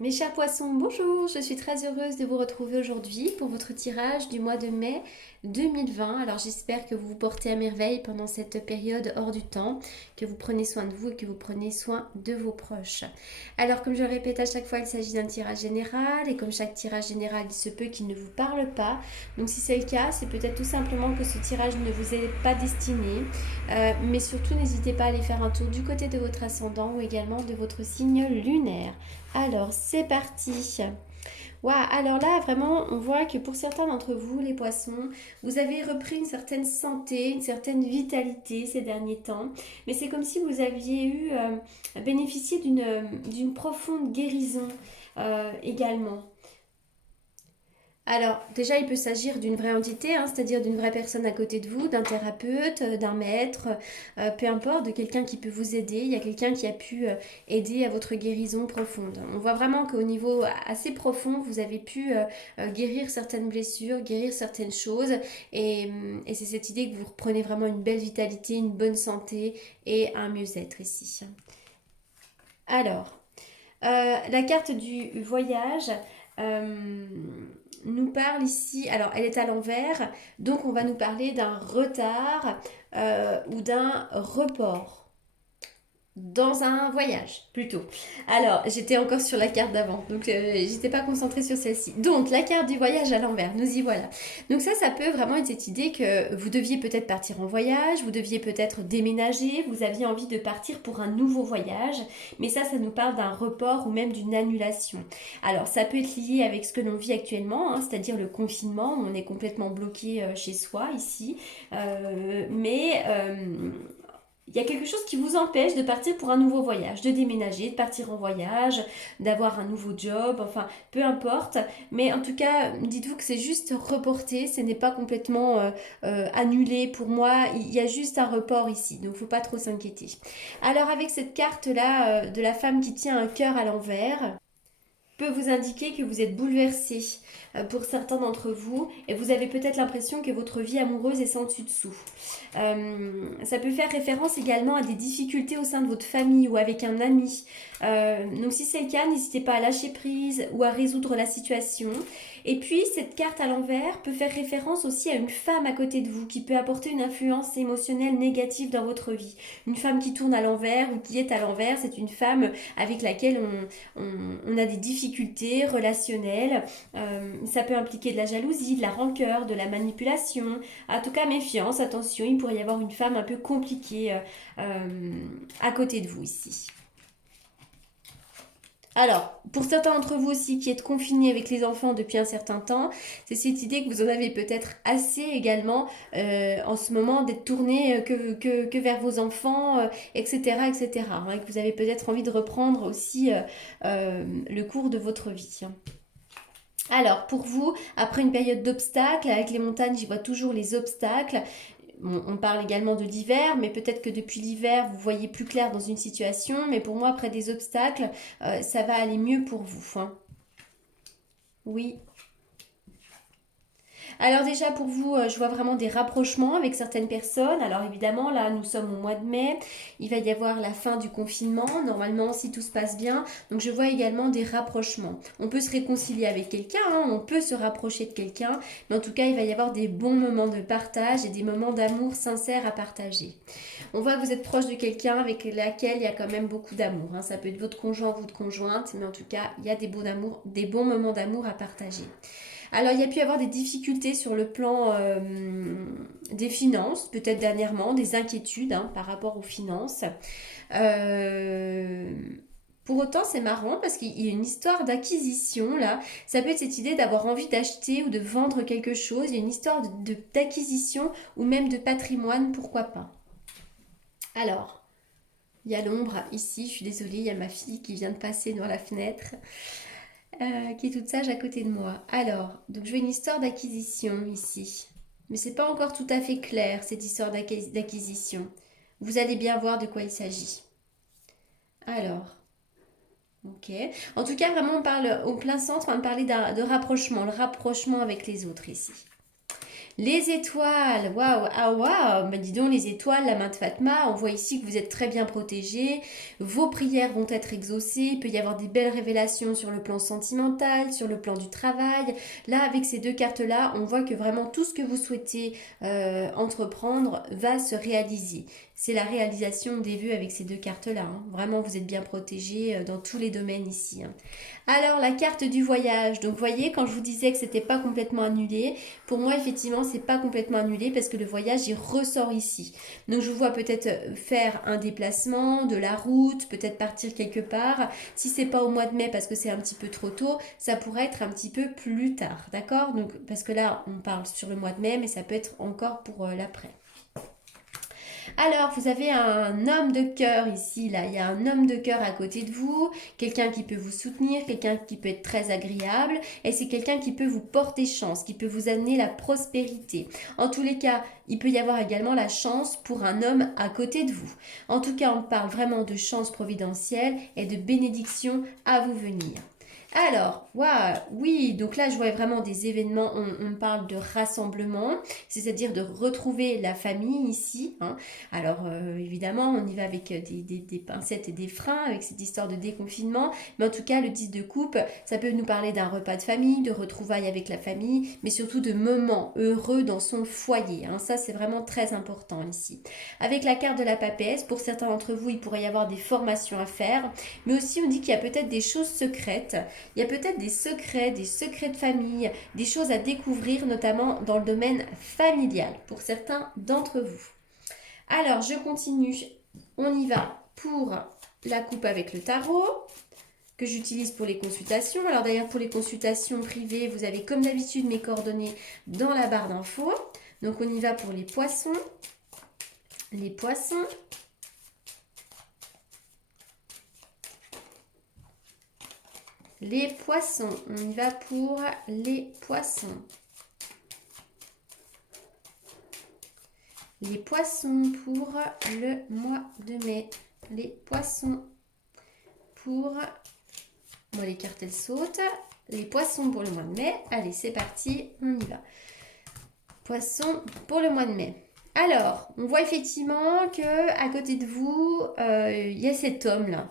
Mes chers poissons, bonjour, je suis très heureuse de vous retrouver aujourd'hui pour votre tirage du mois de mai 2020. Alors j'espère que vous vous portez à merveille pendant cette période hors du temps, que vous prenez soin de vous et que vous prenez soin de vos proches. Alors comme je le répète à chaque fois, il s'agit d'un tirage général et comme chaque tirage général, il se peut qu'il ne vous parle pas. Donc si c'est le cas, c'est peut-être tout simplement que ce tirage ne vous est pas destiné. Mais surtout, n'hésitez pas à aller faire un tour du côté de votre ascendant ou également de votre signe lunaire. Alors, c'est parti. Waouh, alors là, vraiment, on voit que pour certains d'entre vous, les poissons, vous avez repris une certaine santé, une certaine vitalité ces derniers temps. Mais c'est comme si vous aviez eu bénéficié d'une profonde guérison également. Alors, déjà, il peut s'agir d'une vraie entité, hein, c'est-à-dire d'une vraie personne à côté de vous, d'un thérapeute, d'un maître, peu importe, de quelqu'un qui peut vous aider. Il y a quelqu'un qui a pu aider à votre guérison profonde. On voit vraiment qu'au niveau assez profond, vous avez pu guérir certaines blessures, guérir certaines choses. Et c'est cette idée que vous reprenez vraiment une belle vitalité, une bonne santé et un mieux-être ici. Alors, la carte du voyage euh, nous parle ici, alors elle est à l'envers, donc on va nous parler d'un retard ou d'un report dans un voyage plutôt. Alors, j'étais encore sur la carte d'avant, donc j'étais pas concentrée sur celle-ci. Donc, la carte du voyage à l'envers, nous y voilà. Donc ça peut vraiment être cette idée que vous deviez peut-être partir en voyage, vous deviez peut-être déménager, vous aviez envie de partir pour un nouveau voyage, mais ça nous parle d'un report ou même d'une annulation. Alors, ça peut être lié avec ce que l'on vit actuellement, hein, c'est-à-dire le confinement, où on est complètement bloqué chez soi ici, mais il y a quelque chose qui vous empêche de partir pour un nouveau voyage, de déménager, de partir en voyage, d'avoir un nouveau job, enfin peu importe. Mais en tout cas, dites-vous que c'est juste reporté, ce n'est pas complètement annulé pour moi. Il y a juste un report ici, donc faut pas trop s'inquiéter. Alors avec cette carte-là de la femme qui tient un cœur à l'envers, peut vous indiquer que vous êtes bouleversé pour certains d'entre vous et vous avez peut-être l'impression que votre vie amoureuse est sans dessus-dessous. Ça peut faire référence également à des difficultés au sein de votre famille ou avec un ami. Donc si c'est le cas, n'hésitez pas à lâcher prise ou à résoudre la situation. Et puis cette carte à l'envers peut faire référence aussi à une femme à côté de vous qui peut apporter une influence émotionnelle négative dans votre vie. Une femme qui tourne à l'envers ou qui est à l'envers, c'est une femme avec laquelle on a des difficultés relationnelles. Ça peut impliquer de la jalousie, de la rancœur, de la manipulation. En tout cas, méfiance, attention, il pourrait y avoir une femme un peu compliquée à côté de vous ici. Alors, pour certains d'entre vous aussi qui êtes confinés avec les enfants depuis un certain temps, c'est cette idée que vous en avez peut-être assez également en ce moment d'être tourné que vers vos enfants, etc., etc. Hein, et que vous avez peut-être envie de reprendre aussi le cours de votre vie. Alors, pour vous, après une période d'obstacles, avec les montagnes, j'y vois toujours les obstacles. On parle également de l'hiver, mais peut-être que depuis l'hiver, vous voyez plus clair dans une situation. Mais pour moi, après des obstacles, ça va aller mieux pour vous, hein. Oui. Alors déjà pour vous, je vois vraiment des rapprochements avec certaines personnes. Alors évidemment, là, nous sommes au mois de mai. Il va y avoir la fin du confinement, normalement, si tout se passe bien. Donc je vois également des rapprochements. On peut se réconcilier avec quelqu'un, hein, on peut se rapprocher de quelqu'un. Mais en tout cas, il va y avoir des bons moments de partage et des moments d'amour sincère à partager. On voit que vous êtes proche de quelqu'un avec laquelle il y a quand même beaucoup d'amour, hein. Ça peut être votre conjoint ou votre conjointe, mais en tout cas, il y a des bons moments d'amour à partager. Alors, il y a pu y avoir des difficultés sur le plan des finances, peut-être dernièrement, des inquiétudes hein, par rapport aux finances. Euh, pour autant, c'est marrant parce qu'il y a une histoire d'acquisition là. Ça peut être cette idée d'avoir envie d'acheter ou de vendre quelque chose. Il y a une histoire d'acquisition ou même de patrimoine, pourquoi pas. Alors, il y a l'ombre ici, je suis désolée, il y a ma fille qui vient de passer dans la fenêtre. Qui est toute sage à côté de moi. Alors, donc je veux une histoire d'acquisition ici. Mais c'est pas encore tout à fait clair, cette histoire d'acquisition. Vous allez bien voir de quoi il s'agit. Alors, ok. En tout cas, vraiment, on parle au plein centre, on va parler de rapprochement, le rapprochement avec les autres ici. Les étoiles, waouh, ah waouh, mais dis donc les étoiles, la main de Fatma, on voit ici que vous êtes très bien protégés, vos prières vont être exaucées, il peut y avoir des belles révélations sur le plan sentimental, sur le plan du travail. Là, avec ces deux cartes-là, on voit que vraiment tout ce que vous souhaitez entreprendre va se réaliser. C'est la réalisation des vœux avec ces deux cartes-là, hein. Vraiment, vous êtes bien protégés dans tous les domaines ici, hein. Alors, la carte du voyage. Donc, vous voyez, quand je vous disais que c'était pas complètement annulé, pour moi, effectivement, c'est pas complètement annulé parce que le voyage, il ressort ici. Donc, je vous vois peut-être faire un déplacement, de la route, peut-être partir quelque part. Si c'est pas au mois de mai parce que c'est un petit peu trop tôt, ça pourrait être un petit peu plus tard, d'accord? Donc, parce que là, on parle sur le mois de mai, mais ça peut être encore pour l'après. Alors, vous avez un homme de cœur ici, là. Il y a un homme de cœur à côté de vous, quelqu'un qui peut vous soutenir, quelqu'un qui peut être très agréable, et c'est quelqu'un qui peut vous porter chance, qui peut vous amener la prospérité. En tous les cas, il peut y avoir également la chance pour un homme à côté de vous. En tout cas, on parle vraiment de chance providentielle et de bénédiction à vous venir. Alors, waouh, oui, donc là je vois vraiment des événements, on parle de rassemblement, c'est-à-dire de retrouver la famille ici, hein. Alors évidemment, on y va avec des pincettes et des freins, avec cette histoire de déconfinement, mais en tout cas, le 10 de coupe, ça peut nous parler d'un repas de famille, de retrouvailles avec la famille, mais surtout de moments heureux dans son foyer, hein. Ça, c'est vraiment très important ici. Avec la carte de la papesse, pour certains d'entre vous, il pourrait y avoir des formations à faire, mais aussi on dit qu'il y a peut-être des choses secrètes. Il y a peut-être des secrets de famille, des choses à découvrir, notamment dans le domaine familial, pour certains d'entre vous. Alors, je continue. On y va pour la coupe avec le tarot, que j'utilise pour les consultations. Alors d'ailleurs, pour les consultations privées, vous avez comme d'habitude mes coordonnées dans la barre d'infos. Donc, on y va pour les poissons. Les poissons. Les poissons, on y va pour les poissons. Les poissons pour le mois de mai. Les poissons pour... Bon, les cartes, elles sautent. Les poissons pour le mois de mai. Allez, c'est parti, on y va. Poissons pour le mois de mai. Alors, on voit effectivement que à côté de vous, il y a cet homme-là.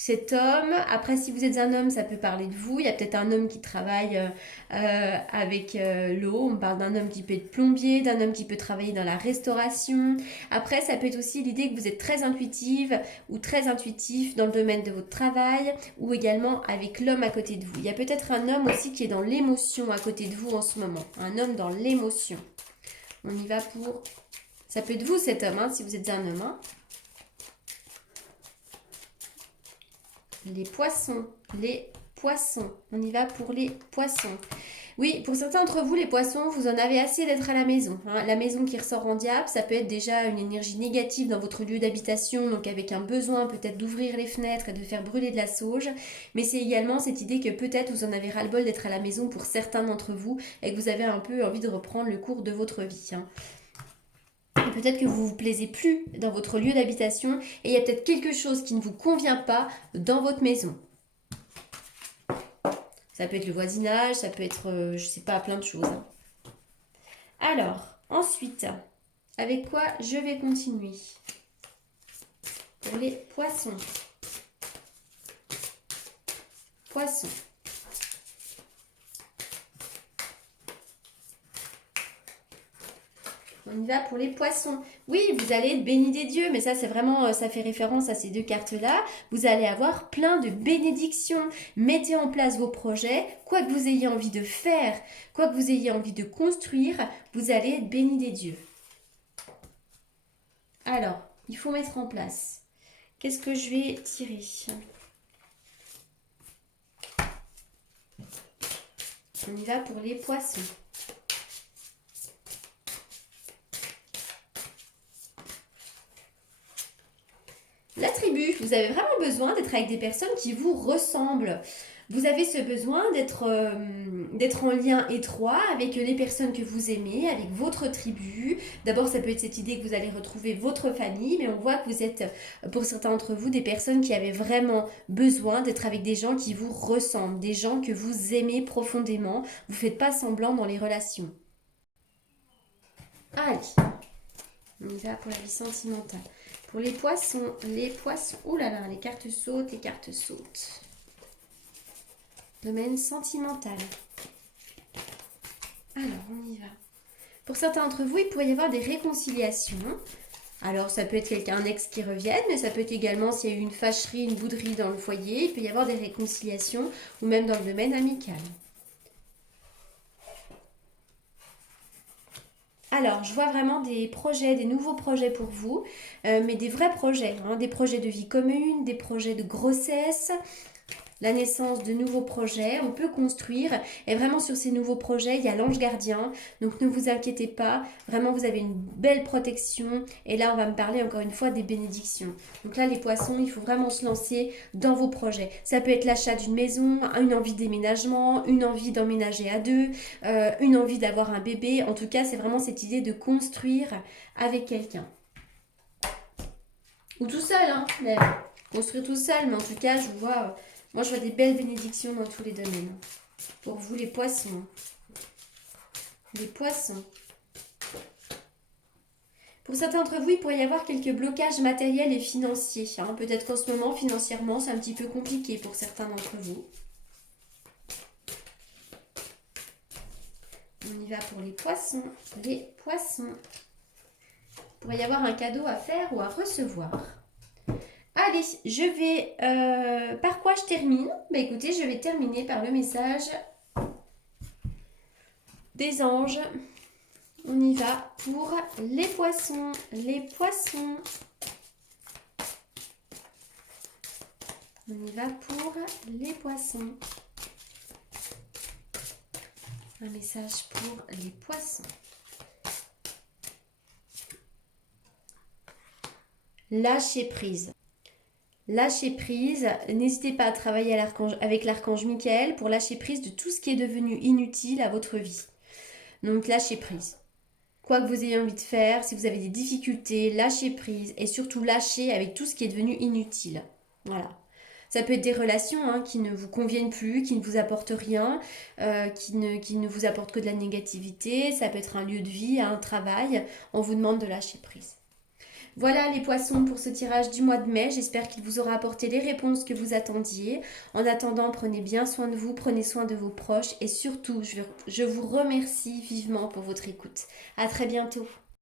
Cet homme, après si vous êtes un homme, ça peut parler de vous. Il y a peut-être un homme qui travaille avec l'eau. On parle d'un homme qui peut être plombier, d'un homme qui peut travailler dans la restauration. Après, ça peut être aussi l'idée que vous êtes très intuitive ou très intuitif dans le domaine de votre travail ou également avec l'homme à côté de vous. Il y a peut-être un homme aussi qui est dans l'émotion à côté de vous en ce moment. Un homme dans l'émotion. On y va pour... Ça peut être vous cet homme, hein, si vous êtes un homme, hein. Les poissons, les poissons. On y va pour les poissons. Oui, pour certains d'entre vous, les poissons, vous en avez assez d'être à la maison, hein. La maison qui ressort en diable, ça peut être déjà une énergie négative dans votre lieu d'habitation, donc avec un besoin peut-être d'ouvrir les fenêtres et de faire brûler de la sauge. Mais c'est également cette idée que peut-être vous en avez ras-le-bol d'être à la maison pour certains d'entre vous et que vous avez un peu envie de reprendre le cours de votre vie, hein. Et peut-être que vous ne vous plaisez plus dans votre lieu d'habitation et il y a peut-être quelque chose qui ne vous convient pas dans votre maison. Ça peut être le voisinage, ça peut être, je ne sais pas, plein de choses, hein. Alors, ensuite, avec quoi je vais continuer? Pour les poissons. Poissons. On y va pour les poissons. Oui, vous allez être béni des dieux, mais ça c'est vraiment, ça fait référence à ces deux cartes-là. Vous allez avoir plein de bénédictions. Mettez en place vos projets, quoi que vous ayez envie de faire, quoi que vous ayez envie de construire, vous allez être béni des dieux. Alors, il faut mettre en place. Qu'est-ce que je vais tirer? On y va pour les poissons. La tribu, vous avez vraiment besoin d'être avec des personnes qui vous ressemblent. Vous avez ce besoin d'être en lien étroit avec les personnes que vous aimez, avec votre tribu. D'abord, ça peut être cette idée que vous allez retrouver votre famille, mais on voit que vous êtes, pour certains d'entre vous, des personnes qui avaient vraiment besoin d'être avec des gens qui vous ressemblent, des gens que vous aimez profondément. Vous ne faites pas semblant dans les relations. Allez, on y va pour la vie sentimentale. Pour les poissons, oh là là, les cartes sautent, les cartes sautent. Domaine sentimental. Alors, on y va. Pour certains d'entre vous, il pourrait y avoir des réconciliations. Alors, ça peut être un ex qui revienne, mais ça peut être également s'il y a eu une fâcherie, une bouderie dans le foyer, il peut y avoir des réconciliations, ou même dans le domaine amical. Alors, je vois vraiment des projets, des nouveaux projets pour vous, mais des vrais projets, hein, des projets de vie commune, des projets de grossesse, la naissance de nouveaux projets, on peut construire. Et vraiment sur ces nouveaux projets, il y a l'ange gardien. Donc ne vous inquiétez pas, vraiment vous avez une belle protection. Et là, on va me parler encore une fois des bénédictions. Donc là, les poissons, il faut vraiment se lancer dans vos projets. Ça peut être l'achat d'une maison, une envie de déménagement, une envie d'emménager à deux, une envie d'avoir un bébé. En tout cas, c'est vraiment cette idée de construire avec quelqu'un. Ou tout seul, hein, mais construire tout seul. Mais en tout cas, moi, je vois des belles bénédictions dans tous les domaines. Pour vous, les poissons. Les poissons. Pour certains d'entre vous, il pourrait y avoir quelques blocages matériels et financiers. Hein. Peut-être qu'en ce moment, financièrement, c'est un petit peu compliqué pour certains d'entre vous. On y va pour les poissons. Les poissons. Il pourrait y avoir un cadeau à faire ou à recevoir. Allez, je vais... par quoi je termine? Bah écoutez, je vais terminer par le message des anges. On y va pour les poissons. Les poissons. On y va pour les poissons. Un message pour les poissons. Lâcher prise. Lâcher prise, n'hésitez pas à travailler avec l'archange Michael pour lâcher prise de tout ce qui est devenu inutile à votre vie. Donc lâcher prise. Quoi que vous ayez envie de faire, si vous avez des difficultés, lâchez prise et surtout lâchez avec tout ce qui est devenu inutile. Voilà. Ça peut être des relations qui ne vous conviennent plus, qui ne vous apportent rien, qui ne vous apportent que de la négativité. Ça peut être un lieu de vie, un travail. On vous demande de lâcher prise. Voilà les poissons pour ce tirage du mois de mai. J'espère qu'il vous aura apporté les réponses que vous attendiez. En attendant, prenez bien soin de vous, prenez soin de vos proches et surtout, je vous remercie vivement pour votre écoute. À très bientôt.